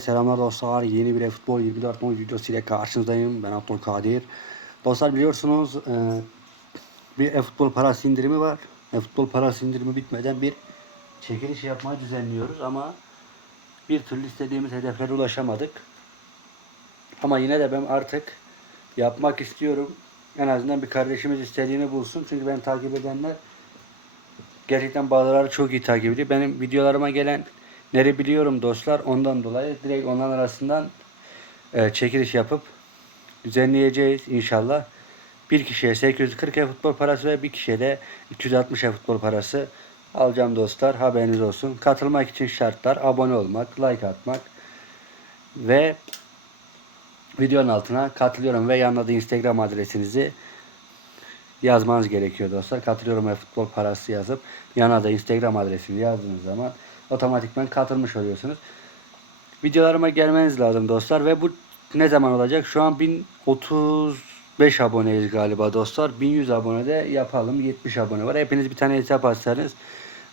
Selamlar dostlar. Yeni bir futbol 24 nol videosu ile karşınızdayım. Ben Abdülkadir. Dostlar biliyorsunuz e, bir e-futbol parası indirimi var. E-futbol parası indirimi bitmeden bir çekiliş yapmayı düzenliyoruz ama bir türlü istediğimiz hedeflere ulaşamadık. Ama yine de ben artık yapmak istiyorum. En azından bir kardeşimiz istediğini bulsun. Çünkü ben takip edenler gerçekten bazıları çok iyi takip ediyor. Benim videolarıma gelen neri biliyorum dostlar. Ondan dolayı direkt onların arasından e, çekiliş yapıp düzenleyeceğiz inşallah. Bir kişiye 840 e futbol parası ve bir kişiye de 260 e futbol parası alacağım dostlar. Haberiniz olsun. Katılmak için şartlar abone olmak, like atmak ve videonun altına katılıyorum ve yanına da Instagram adresinizi yazmanız gerekiyor dostlar. Katılıyorum ve futbol parası yazıp yana da Instagram adresini yazdığınız zaman otomatikman katılmış oluyorsunuz. Videolarıma gelmeniz lazım dostlar ve bu ne zaman olacak? Şu an 1035 aboneyiz galiba dostlar. 1100 abone de yapalım. 70 abone var. Hepiniz bir tane hesap açsanız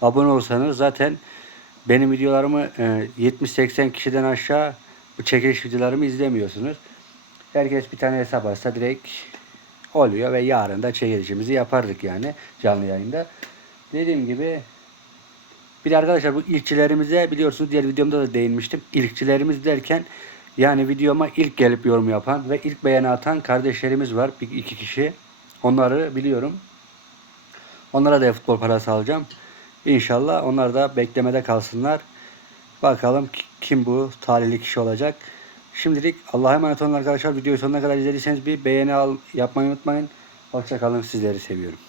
abone olsanız zaten benim videolarımı e, 70-80 kişiden aşağı bu çekiliş videolarımı izlemiyorsunuz. Herkes bir tane hesap açsa direkt oluyor ve yarın da çekilişimizi yapardık yani canlı yayında. Dediğim gibi bir de arkadaşlar bu ilkçilerimize biliyorsunuz diğer videomda da değinmiştim. İlkçilerimiz derken yani videoma ilk gelip yorum yapan ve ilk beğeni atan kardeşlerimiz var. Bir, iki kişi. Onları biliyorum. Onlara da futbol parası alacağım. İnşallah onlar da beklemede kalsınlar. Bakalım kim bu talihli kişi olacak. Şimdilik Allah'a emanet olun arkadaşlar. Videoyu sonuna kadar izlediyseniz bir beğeni al, yapmayı unutmayın. Hoşçakalın. Sizleri seviyorum.